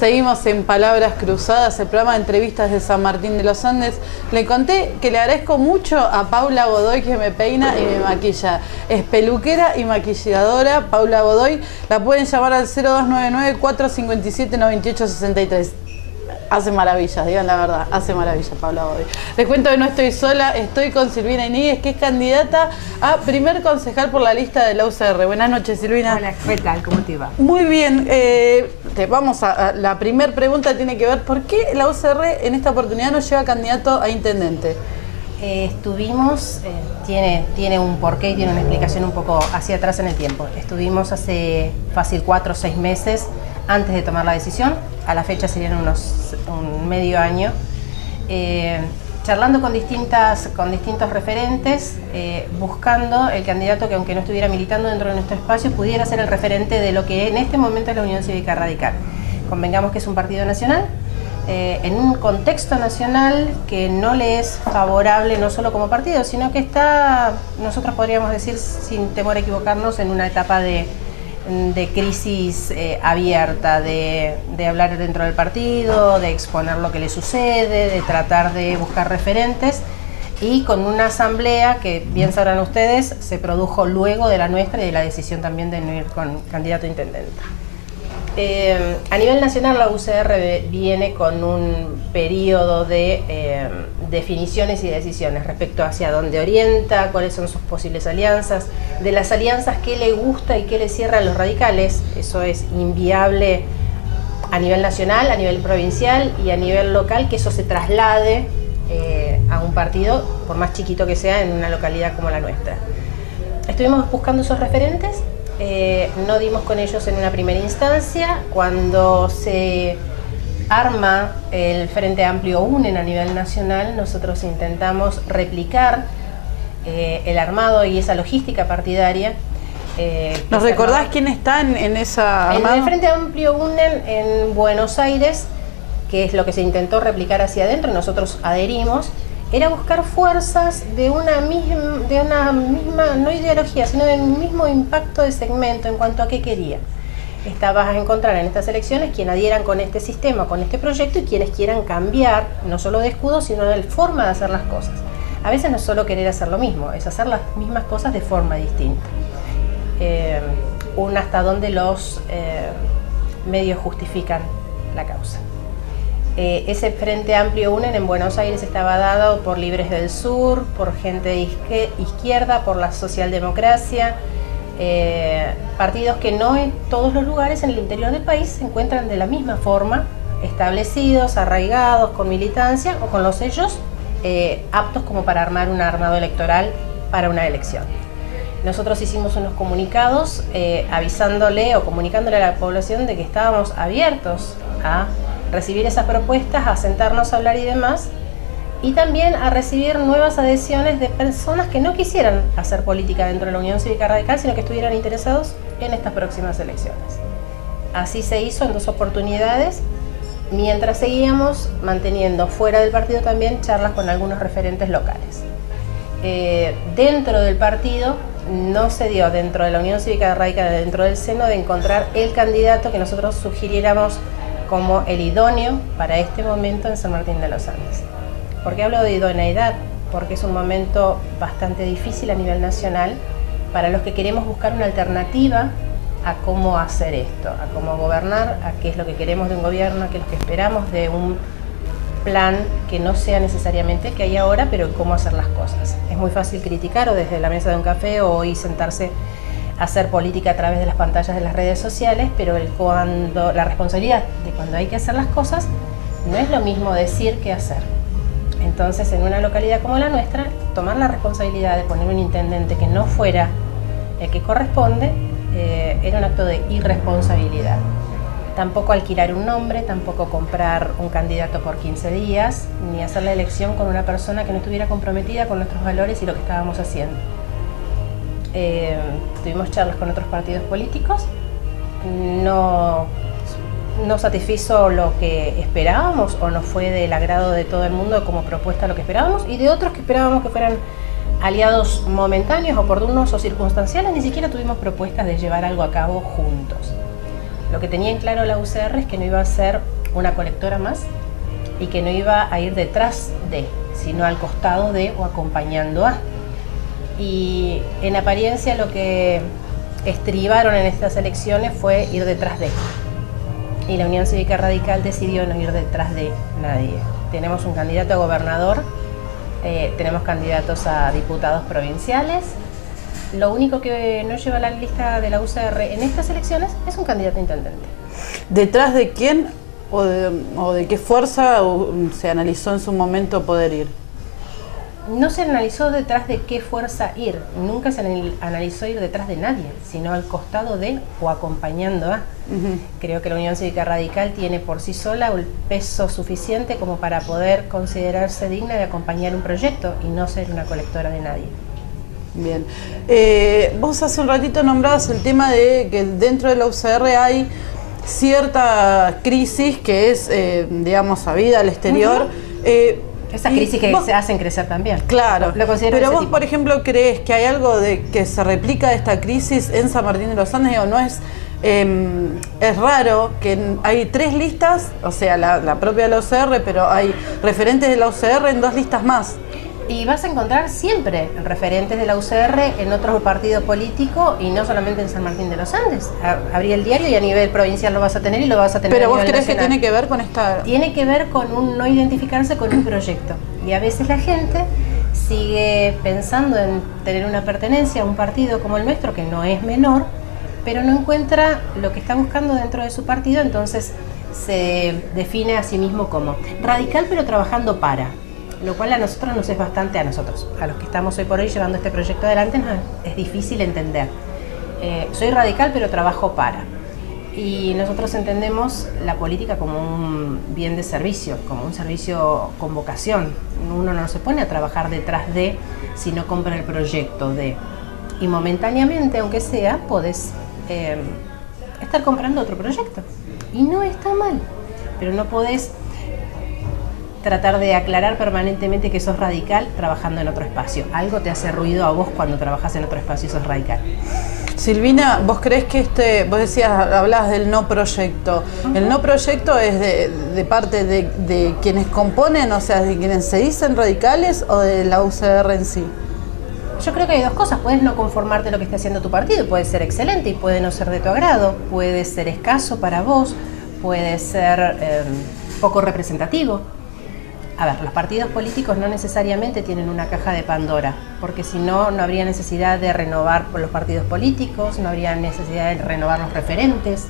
Seguimos en Palabras Cruzadas, el programa de entrevistas de San Martín de los Andes. Le conté que le agradezco mucho a Paula Godoy, que me peina y me maquilla. Es peluquera y maquilladora. Paula Godoy, la pueden llamar al 0299-457-9863. Hace maravillas, digan la verdad, hace maravillas Paula Godoy. Les cuento que no estoy sola, estoy con Silvina Iníguez, que es candidata a primer concejal por la lista de la UCR. Buenas noches, Silvina. Hola, ¿qué tal? ¿Cómo te va? Muy bien, vamos a la primera pregunta, tiene que ver, ¿por qué la UCR en esta oportunidad no lleva candidato a intendente? Tiene un porqué y tiene una explicación un poco hacia atrás en el tiempo. Estuvimos hace fácil 4 o 6 meses antes de tomar la decisión, a la fecha serían un medio año, charlando con distintos referentes, buscando el candidato que, aunque no estuviera militando dentro de nuestro espacio, pudiera ser el referente de lo que en este momento es la Unión Cívica Radical. Convengamos que es un partido nacional, en un contexto nacional que no le es favorable no solo como partido, sino que está, nosotros podríamos decir sin temor a equivocarnos, en una etapa de crisis abierta, de hablar dentro del partido, de exponer lo que le sucede, de tratar de buscar referentes, y con una asamblea que, bien sabrán ustedes, se produjo luego de la nuestra y de la decisión también de no ir con candidato a intendente. A nivel nacional, la UCR viene con un periodo de definiciones y decisiones respecto hacia dónde orienta, cuáles son sus posibles alianzas, de las alianzas que le gusta y que le cierra a los radicales. Eso es inviable a nivel nacional, a nivel provincial y a nivel local, que eso se traslade a un partido, por más chiquito que sea, en una localidad como la nuestra. Estuvimos buscando esos referentes. No dimos con ellos en una primera instancia. Cuando se arma el Frente Amplio UNEN a nivel nacional, nosotros intentamos replicar el armado y esa logística partidaria. ¿Nos recordás quién está en esa armado? En el Frente Amplio UNEN en Buenos Aires, que es lo que se intentó replicar hacia adentro, nosotros adherimos, era buscar fuerzas de una misma, no ideología, sino del mismo impacto de segmento en cuanto a qué quería. Vas a encontrar en estas elecciones quienes adhieran con este sistema, con este proyecto, y quienes quieran cambiar, no solo de escudo, sino de forma de hacer las cosas. A veces no es solo querer hacer lo mismo, es hacer las mismas cosas de forma distinta. Hasta donde los medios justifican la causa. Ese Frente Amplio UNEN en Buenos Aires estaba dado por Libres del Sur, por gente de izquierda, por la socialdemocracia, partidos que no en todos los lugares en el interior del país se encuentran de la misma forma, establecidos, arraigados, con militancia o con los sellos aptos como para armar un armado electoral para una elección. Nosotros hicimos unos comunicados avisándole o comunicándole a la población de que estábamos abiertos a recibir esas propuestas, a sentarnos a hablar y demás, y también a recibir nuevas adhesiones de personas que no quisieran hacer política dentro de la Unión Cívica Radical, sino que estuvieran interesados en estas próximas elecciones. Así se hizo en 2 oportunidades, mientras seguíamos manteniendo fuera del partido también charlas con algunos referentes locales. Dentro del partido no se dio, dentro de la Unión Cívica Radical, dentro del seno, de encontrar el candidato que nosotros sugiriéramos como el idóneo para este momento en San Martín de los Andes. ¿Por qué hablo de idoneidad? Porque es un momento bastante difícil a nivel nacional para los que queremos buscar una alternativa a cómo hacer esto, a cómo gobernar, a qué es lo que queremos de un gobierno, a qué es lo que esperamos de un plan que no sea necesariamente que hay ahora, pero cómo hacer las cosas. Es muy fácil criticar o desde la mesa de un café o hoy sentarse hacer política a través de las pantallas de las redes sociales, pero la responsabilidad de cuando hay que hacer las cosas no es lo mismo decir que hacer. Entonces, en una localidad como la nuestra, tomar la responsabilidad de poner un intendente que no fuera el que corresponde era un acto de irresponsabilidad. Tampoco alquilar un nombre, tampoco comprar un candidato por 15 días, ni hacer la elección con una persona que no estuviera comprometida con nuestros valores y lo que estábamos haciendo. Tuvimos charlas con otros partidos políticos, no satisfizo lo que esperábamos o no fue del agrado de todo el mundo como propuesta lo que esperábamos, y de otros que esperábamos que fueran aliados momentáneos, oportunos o circunstanciales, ni siquiera tuvimos propuestas de llevar algo a cabo juntos. Lo que tenía en claro la UCR es que no iba a ser una colectora más y que no iba a ir detrás de, sino al costado de o acompañando a. Y en apariencia lo que estribaron en estas elecciones fue ir detrás de. Y la Unión Cívica Radical decidió no ir detrás de nadie. Tenemos un candidato a gobernador, tenemos candidatos a diputados provinciales. Lo único que no lleva la lista de la UCR en estas elecciones es un candidato a intendente. ¿Detrás de quién o de qué fuerza se analizó en su momento poder ir? No se analizó detrás de qué fuerza ir, nunca se analizó ir detrás de nadie, sino al costado de o acompañando a. Creo que la Unión Cívica Radical tiene por sí sola un peso suficiente como para poder considerarse digna de acompañar un proyecto y no ser una colectora de nadie. Bien. Vos hace un ratito nombrabas el tema de que dentro de la UCR hay cierta crisis que es, digamos, sabida al exterior. Esas crisis que se hacen crecer también. Claro, pero vos, tipo. por ejemplo, ¿crees que hay algo de que se replica de esta crisis en San Martín de los Andes? ¿O no es raro que hay 3 listas, o sea, la propia de la UCR, pero hay referentes de la UCR en 2 listas más? Y vas a encontrar siempre referentes de la UCR en otros partidos políticos y no solamente en San Martín de los Andes. Abrí el diario y a nivel provincial lo vas a tener y lo vas a tener ¿Pero a vos nivel crees nacional. que tiene que ver con esta...? Tiene que ver con un no identificarse con un proyecto. Y a veces la gente sigue pensando en tener una pertenencia a un partido como el nuestro, que no es menor, pero no encuentra lo que está buscando dentro de su partido, entonces se define a sí mismo como radical pero trabajando para. Lo cual a nosotros nos es bastante, a los que estamos hoy por hoy llevando este proyecto adelante, es difícil entender. Soy radical pero trabajo para. Y nosotros entendemos la política como un bien de servicio, como un servicio con vocación. Uno no se pone a trabajar detrás de, sino compra el proyecto de. Y momentáneamente, aunque sea, podés estar comprando otro proyecto. Y no está mal, pero no podés tratar de aclarar permanentemente que sos radical trabajando en otro espacio. Algo te hace ruido a vos cuando trabajas en otro espacio y sos radical. Silvina, ¿vos creés que vos decías, hablabas del no proyecto? ¿El no proyecto es de parte de quienes componen, o sea, de quienes se dicen radicales o de la UCR en sí? Yo creo que hay 2 cosas. Puedes no conformarte a lo que esté haciendo tu partido, puede ser excelente y puede no ser de tu agrado, puede ser escaso para vos, puede ser poco representativo. A ver, los partidos políticos no necesariamente tienen una caja de Pandora, porque si no, no habría necesidad de renovar los partidos políticos, no habría necesidad de renovar los referentes.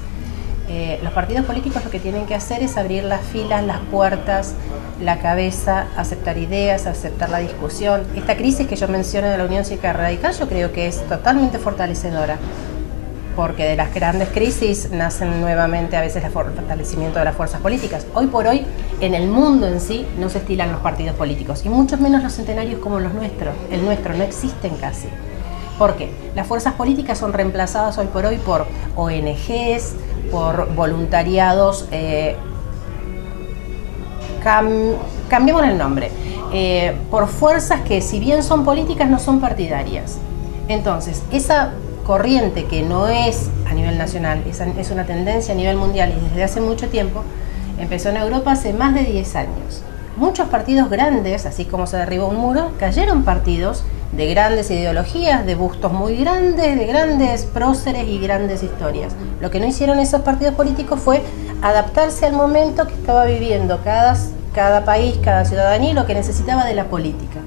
Los partidos políticos lo que tienen que hacer es abrir las filas, las puertas, la cabeza, aceptar ideas, aceptar la discusión. Esta crisis que yo mencioné de la Unión Cívica Radical yo creo que es totalmente fortalecedora, porque de las grandes crisis nacen nuevamente a veces el fortalecimiento de las fuerzas políticas. Hoy por hoy, en el mundo en sí, no se estilan los partidos políticos, y mucho menos los centenarios como los nuestros. El nuestro no existen casi. ¿Por qué? Las fuerzas políticas son reemplazadas hoy por hoy por ONGs, por voluntariados, cambiemos el nombre, por fuerzas que si bien son políticas no son partidarias. Entonces, esa corriente que no es a nivel nacional, es una tendencia a nivel mundial y desde hace mucho tiempo, empezó en Europa hace más de 10 años. Muchos partidos grandes, así como se derribó un muro, cayeron partidos de grandes ideologías, de bustos muy grandes, de grandes próceres y grandes historias. Lo que no hicieron esos partidos políticos fue adaptarse al momento que estaba viviendo cada país, cada ciudadanía y lo que necesitaba de la política.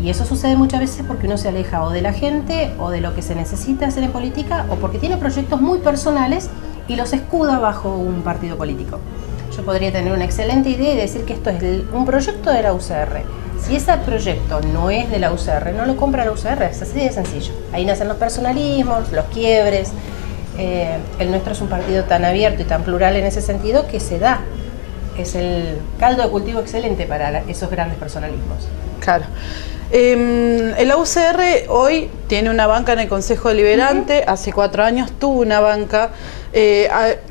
Y eso sucede muchas veces porque uno se aleja o de la gente o de lo que se necesita hacer en política o porque tiene proyectos muy personales y los escuda bajo un partido político. Yo podría tener una excelente idea y decir que esto es un proyecto de la UCR. Si ese proyecto no es de la UCR, no lo compra la UCR, es así de sencillo. Ahí nacen los personalismos, los quiebres. El nuestro es un partido tan abierto y tan plural en ese sentido que se da. Es el caldo de cultivo excelente para esos grandes personalismos. Claro. La UCR hoy tiene una banca en el Consejo Deliberante, hace 4 años tuvo una banca,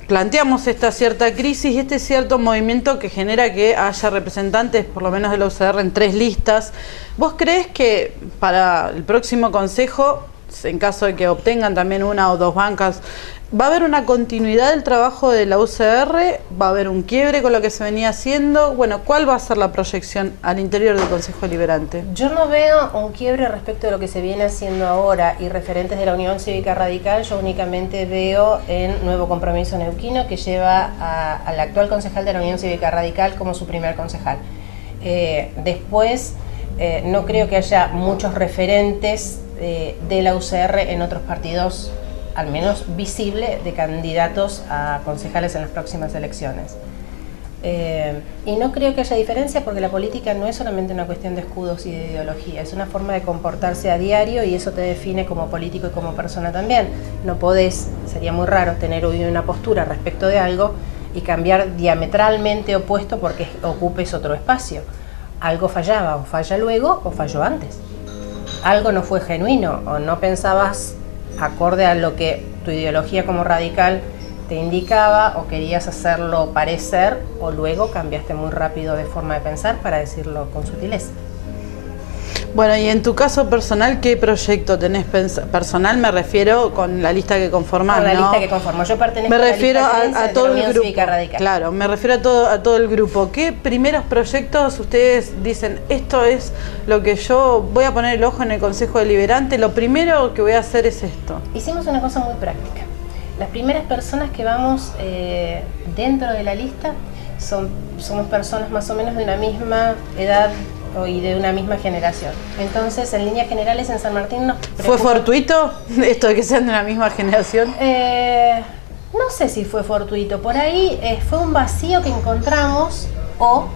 planteamos esta cierta crisis y este cierto movimiento que genera que haya representantes, por lo menos de la UCR, en 3 listas. ¿Vos crees que para el próximo Consejo, en caso de que obtengan también 1 o 2 bancas, ¿Va a haber una continuidad del trabajo de la UCR? ¿Va a haber un quiebre con lo que se venía haciendo? Bueno, ¿cuál va a ser la proyección al interior del Consejo Deliberante? Yo no veo un quiebre respecto de lo que se viene haciendo ahora y referentes de la Unión Cívica Radical. Yo únicamente veo en Nuevo Compromiso Neuquino, que lleva al actual concejal de la Unión Cívica Radical como su primer concejal. Después, no creo que haya muchos referentes de la UCR en otros partidos, al menos visible, de candidatos a concejales en las próximas elecciones. Y no creo que haya diferencia, porque la política no es solamente una cuestión de escudos y de ideología, es una forma de comportarse a diario, y eso te define como político y como persona también. No podés, sería muy raro tener hoy una postura respecto de algo y cambiar diametralmente opuesto porque ocupes otro espacio. Algo fallaba, o falla luego o falló antes. Algo no fue genuino, o no pensabas acorde a lo que tu ideología como radical te indicaba, o querías hacerlo parecer, o luego cambiaste muy rápido de forma de pensar, para decirlo con sutileza. Bueno, y en tu caso personal, ¿qué proyecto tenés personal? Me refiero con la lista que conformás, Con la ¿no? lista que conformo. Yo pertenezco me refiero a todo el grupo. Radical. Claro, me refiero a todo el grupo. ¿Qué primeros proyectos ustedes dicen, esto es lo que yo voy a poner el ojo en el Consejo Deliberante, lo primero que voy a hacer es esto? Hicimos una cosa muy práctica. Las primeras personas que vamos dentro de la lista somos personas más o menos de una misma edad y de una misma generación. Entonces, en líneas generales, en San Martín nos preocupa... ¿Fue fortuito esto de que sean de la misma generación? No sé si fue fortuito. Por ahí fue un vacío que encontramos, o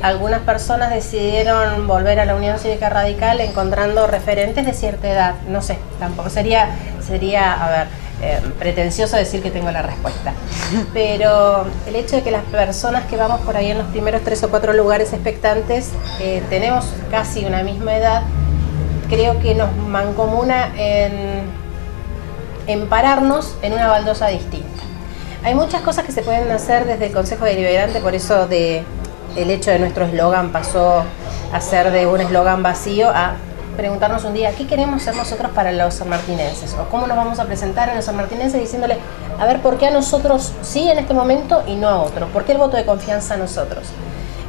algunas personas decidieron volver a la Unión Cívica Radical encontrando referentes de cierta edad. No sé, tampoco sería a ver... pretencioso decir que tengo la respuesta, pero el hecho de que las personas que vamos por ahí en los primeros 3 o 4 lugares expectantes tenemos casi una misma edad, creo que nos mancomuna en pararnos en una baldosa distinta. Hay muchas cosas que se pueden hacer desde el Consejo Deliberante, por eso el hecho de nuestro eslogan pasó a ser de un eslogan vacío a preguntarnos un día, ¿qué queremos ser nosotros para los sanmartinenses? O cómo nos vamos a presentar en los sanmartinenses, diciéndole, a ver, ¿por qué a nosotros sí en este momento y no a otros? ¿Por qué el voto de confianza a nosotros?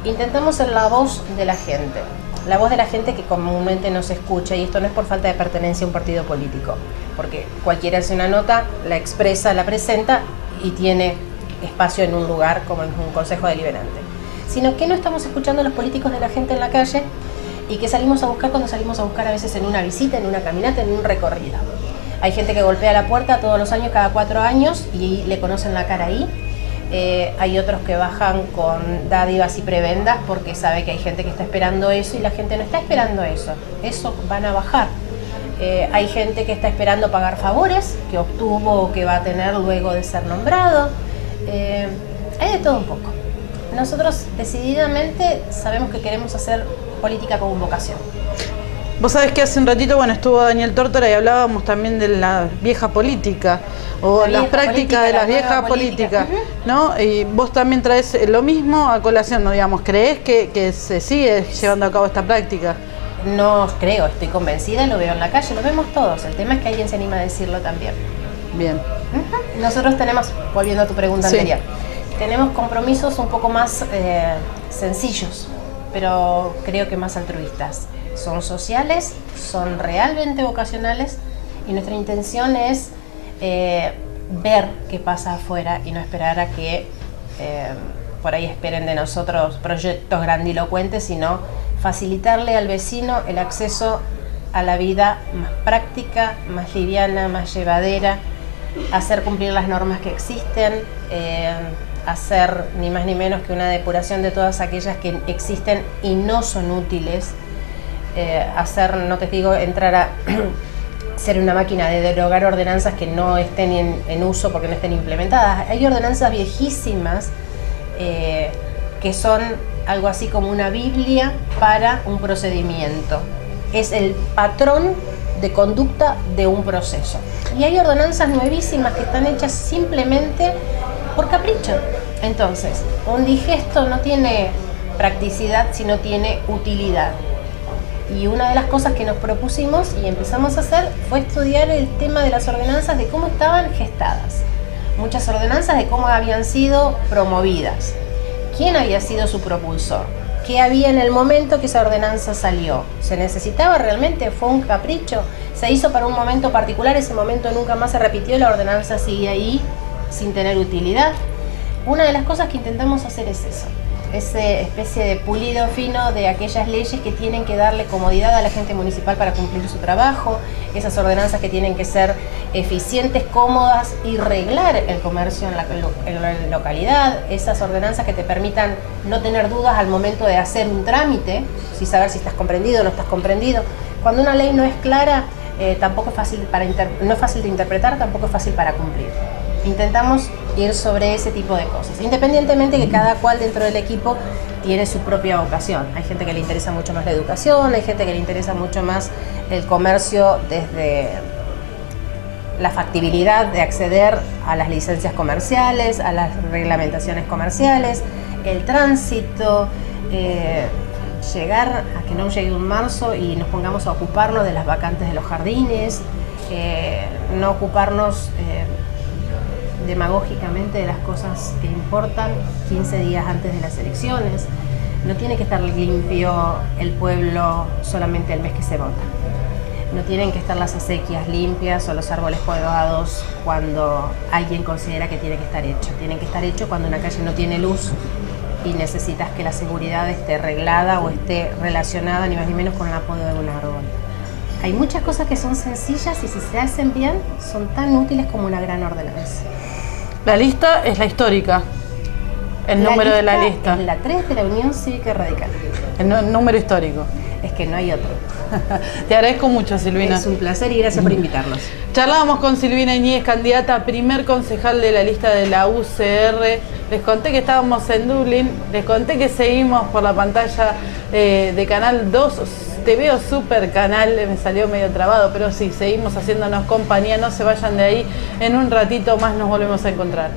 Intentamos ser la voz de la gente que comúnmente no se escucha, y esto no es por falta de pertenencia a un partido político, porque cualquiera hace una nota, la expresa, la presenta y tiene espacio en un lugar como en un Consejo Deliberante, sino que no estamos escuchando a los políticos de la gente en la calle, y que salimos a buscar cuando salimos a buscar a veces en una visita, en una caminata, en un recorrido. Hay gente que golpea la puerta todos los años, cada 4 años, y le conocen la cara ahí. Hay otros que bajan con dádivas y prebendas porque sabe que hay gente que está esperando eso, y la gente no está esperando eso. Eso van a bajar. Hay gente que está esperando pagar favores que obtuvo o que va a tener luego de ser nombrado. Hay de todo un poco. Nosotros decididamente sabemos que queremos hacer política con vocación. Vos sabés que hace un ratito, bueno, estuvo Daniel Tórtora y hablábamos también de la vieja política, o las prácticas de las viejas políticas, ¿no? Y vos también traes lo mismo a colación, ¿no? Digamos, ¿creés que se sigue llevando a cabo esta práctica? No creo, estoy convencida, lo veo en la calle, lo vemos todos. El tema es que alguien se anima a decirlo también. Bien. Nosotros tenemos, volviendo a tu pregunta anterior, tenemos compromisos un poco más sencillos, pero creo que más altruistas. Son sociales, son realmente vocacionales, y nuestra intención es ver qué pasa afuera y no esperar a que por ahí esperen de nosotros proyectos grandilocuentes, sino facilitarle al vecino el acceso a la vida más práctica, más liviana, más llevadera, hacer cumplir las normas que existen, hacer ni más ni menos que una depuración de todas aquellas que existen y no son útiles, hacer, no te digo entrar a ser una máquina de derogar ordenanzas que no estén en uso porque no estén implementadas. Hay ordenanzas viejísimas que son algo así como una Biblia para un procedimiento. Es el patrón de conducta de un proceso. Y hay ordenanzas nuevísimas que están hechas simplemente por capricho. Entonces, un digesto no tiene practicidad, sino tiene utilidad. Y una de las cosas que nos propusimos y empezamos a hacer fue estudiar el tema de las ordenanzas, de cómo estaban gestadas. Muchas ordenanzas de cómo habían sido promovidas. ¿Quién había sido su propulsor? ¿Qué había en el momento que esa ordenanza salió? ¿Se necesitaba realmente? ¿Fue un capricho? ¿Se hizo para un momento particular? ¿Ese momento nunca más se repitió? ¿La ordenanza sigue ahí sin tener utilidad? Una de las cosas que intentamos hacer es eso. Esa especie de pulido fino de aquellas leyes que tienen que darle comodidad a la gente municipal para cumplir su trabajo, esas ordenanzas que tienen que ser eficientes, cómodas y reglar el comercio en la localidad, esas ordenanzas que te permitan no tener dudas al momento de hacer un trámite, si saber si estás comprendido o no estás comprendido. Cuando una ley no es clara, tampoco es fácil no es fácil de interpretar, tampoco es fácil para cumplir. Intentamos ir sobre ese tipo de cosas, independientemente que cada cual dentro del equipo tiene su propia vocación. Hay gente que le interesa mucho más la educación, hay gente que le interesa mucho más el comercio desde la factibilidad de acceder a las licencias comerciales, a las reglamentaciones comerciales, el tránsito, llegar a que no llegue un marzo y nos pongamos a ocuparnos de las vacantes de los jardines, no ocuparnos demagógicamente de las cosas que importan 15 días antes de las elecciones. No tiene que estar limpio el pueblo solamente el mes que se vota. No tienen que estar las acequias limpias o los árboles podados cuando alguien considera que tiene que estar hecho. Tienen que estar hecho cuando una calle no tiene luz y necesitas que la seguridad esté arreglada o esté relacionada ni más ni menos con el apodo de un árbol. Hay muchas cosas que son sencillas y si se hacen bien son tan útiles como una gran ordenanza. La lista es la histórica, el número de la lista. Es la 3 de la Unión Cívica Radical. El número histórico. Es que no hay otro. Te agradezco mucho, Silvina. Es un placer y gracias por invitarnos. Charlábamos con Silvina Iñiguez, candidata a primer concejal de la lista de la UCR. Les conté que estábamos en Dublín, les conté que seguimos por la pantalla de Canal 2. Te veo súper canal, me salió medio trabado, pero sí, seguimos haciéndonos compañía. No se vayan de ahí, en un ratito más nos volvemos a encontrar.